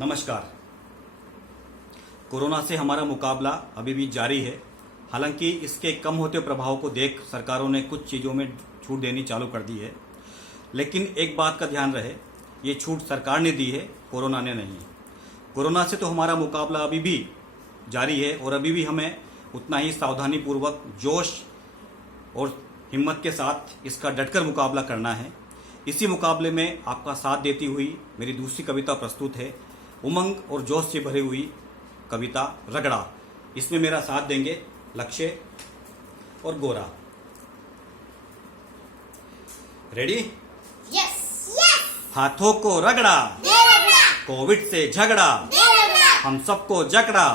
नमस्कार। कोरोना से हमारा मुकाबला अभी भी जारी है। हालांकि इसके कम होते प्रभाव को देख सरकारों ने कुछ चीज़ों में छूट देनी चालू कर दी है, लेकिन एक बात का ध्यान रहे, ये छूट सरकार ने दी है, कोरोना ने नहीं। कोरोना से तो हमारा मुकाबला अभी भी जारी है और अभी भी हमें उतना ही सावधानीपूर्वक, जोश और हिम्मत के साथ इसका डटकर मुकाबला करना है। इसी मुकाबले में आपका साथ देती हुई मेरी दूसरी कविता प्रस्तुत है, उमंग और जोश से भरी हुई कविता रगड़ा। इसमें मेरा साथ देंगे लक्ष्य और गोरा। रेडी? यस। हाथों को रगड़ा, कोविड से झगड़ा, हम सबको जकड़ा,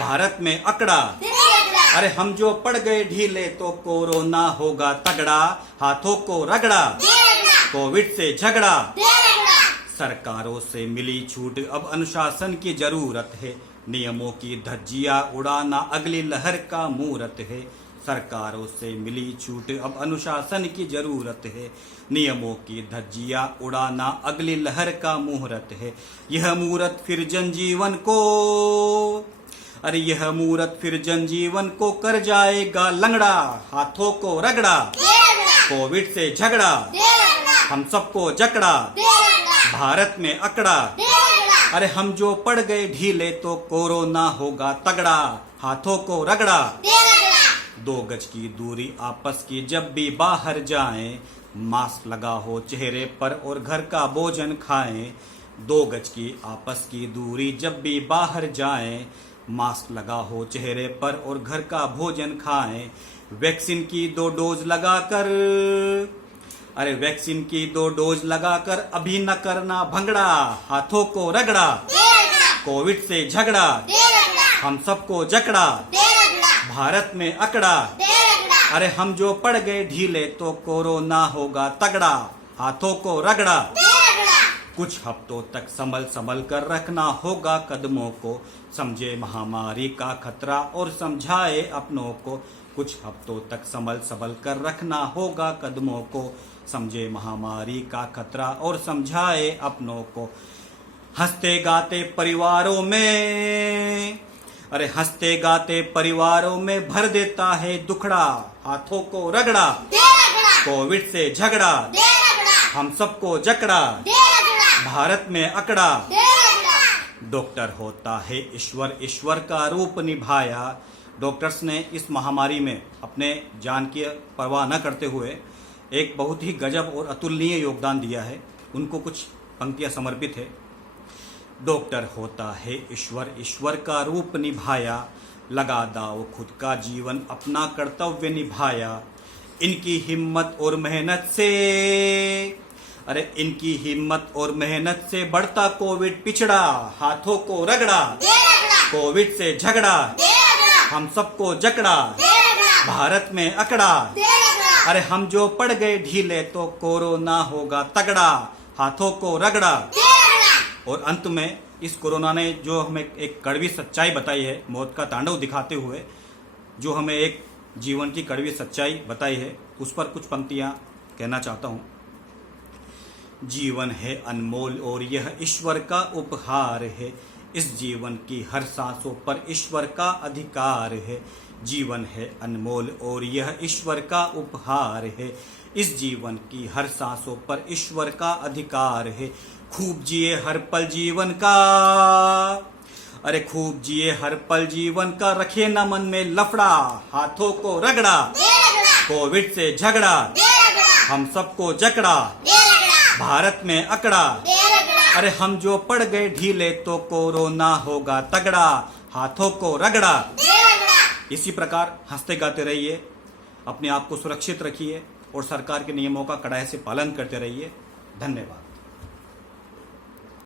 भारत में अकड़ा। अरे हम जो पड़ गए ढीले तो कोरोना होगा तगड़ा। हाथों को रगड़ा, कोविड से झगड़ा, सरकारों से मिली छूट, अब अनुशासन की जरूरत है। नियमों की धज्जियां उड़ाना अगली लहर का मुहूर्त है। सरकारों से मिली छूट, अब अनुशासन की जरूरत है। नियमों की धज्जियां उड़ाना अगली लहर का मुहूर्त है। यह मुहूर्त फिर जनजीवन को, अरे यह मुहूर्त फिर जनजीवन को कर जाएगा लंगड़ा। हाथों को रगड़ा, कोविड से झगड़ा, हम सबको जकड़ा, भारत में अकड़ा। अरे हम जो पड़ गए ढीले तो कोरोना होगा तगड़ा। हाथों को रगड़ा, 2 गज की दूरी आपस की जब भी बाहर जाएं, मास्क लगा हो चेहरे पर और घर का भोजन खाएं। 2 गज की आपस की दूरी जब भी बाहर जाएं, मास्क लगा हो चेहरे पर और घर का भोजन खाएं। वैक्सीन की 2 डोज लगाकर, अरे वैक्सीन की 2 डोज लगाकर अभी न करना भंगड़ा। हाथों को रगड़ा, कोविड से झगड़ा, हम सबको जकड़ा, भारत में अकड़ा। अरे हम जो पड़ गए ढीले तो कोरोना होगा तगड़ा। हाथों को रगड़ा, कुछ हफ्तों तक संभल कर रखना होगा कदमों को। समझे महामारी का खतरा और समझाए अपनों को। कुछ हफ्तों तक संभल कर रखना होगा कदमों को। समझे महामारी का खतरा और समझाए अपनों को। हंसते गाते परिवारों में, अरे हंसते गाते परिवारों में भर देता है दुखड़ा। हाथों को रगड़ा, कोविड से झगड़ा, हम सबको जकड़ा, भारत में अकड़ा। डॉक्टर होता है ईश्वर, ईश्वर का रूप निभाया। डॉक्टर्स ने इस महामारी में अपने जान की परवाह न करते हुए एक बहुत ही गजब और अतुलनीय योगदान दिया है। उनको कुछ पंक्तियां समर्पित है। डॉक्टर होता है ईश्वर, ईश्वर का रूप निभाया। लगा दाव खुद का जीवन, अपना कर्तव्य निभाया। इनकी हिम्मत और मेहनत से, अरे इनकी हिम्मत और मेहनत से बढ़ता कोविड पिछड़ा। हाथों को रगड़ा, कोविड से झगड़ा, हम सबको जकड़ा, भारत में अकड़ा। अरे हम जो पड़ गए ढीले तो कोरोना होगा तगड़ा। हाथों को रगड़ा। और अंत में इस कोरोना ने जो हमें एक कड़वी सच्चाई बताई है, मौत का तांडव दिखाते हुए जो हमें एक जीवन की कड़वी सच्चाई बताई है, उस पर कुछ पंक्तियां कहना चाहता हूं। जीवन है अनमोल और यह ईश्वर का उपहार है। इस जीवन की हर सांसों पर ईश्वर का अधिकार है। जीवन है अनमोल और यह ईश्वर का उपहार है। इस जीवन की हर सांसों पर ईश्वर का अधिकार है। खूब जिए हर पल जीवन का, अरे खूब जिए हर पल जीवन का, रखे न मन में लफड़ा। हाथों को रगड़ा, कोविड से झगड़ा, हम सबको जकड़ा, भारत में अकड़ा। अरे हम जो पड़ गए ढीले तो कोरोना होगा तगड़ा। हाथों को रगड़ा। इसी प्रकार हंसते गाते रहिए, अपने आप को सुरक्षित रखिए और सरकार के नियमों का कड़ाई से पालन करते रहिए। धन्यवाद।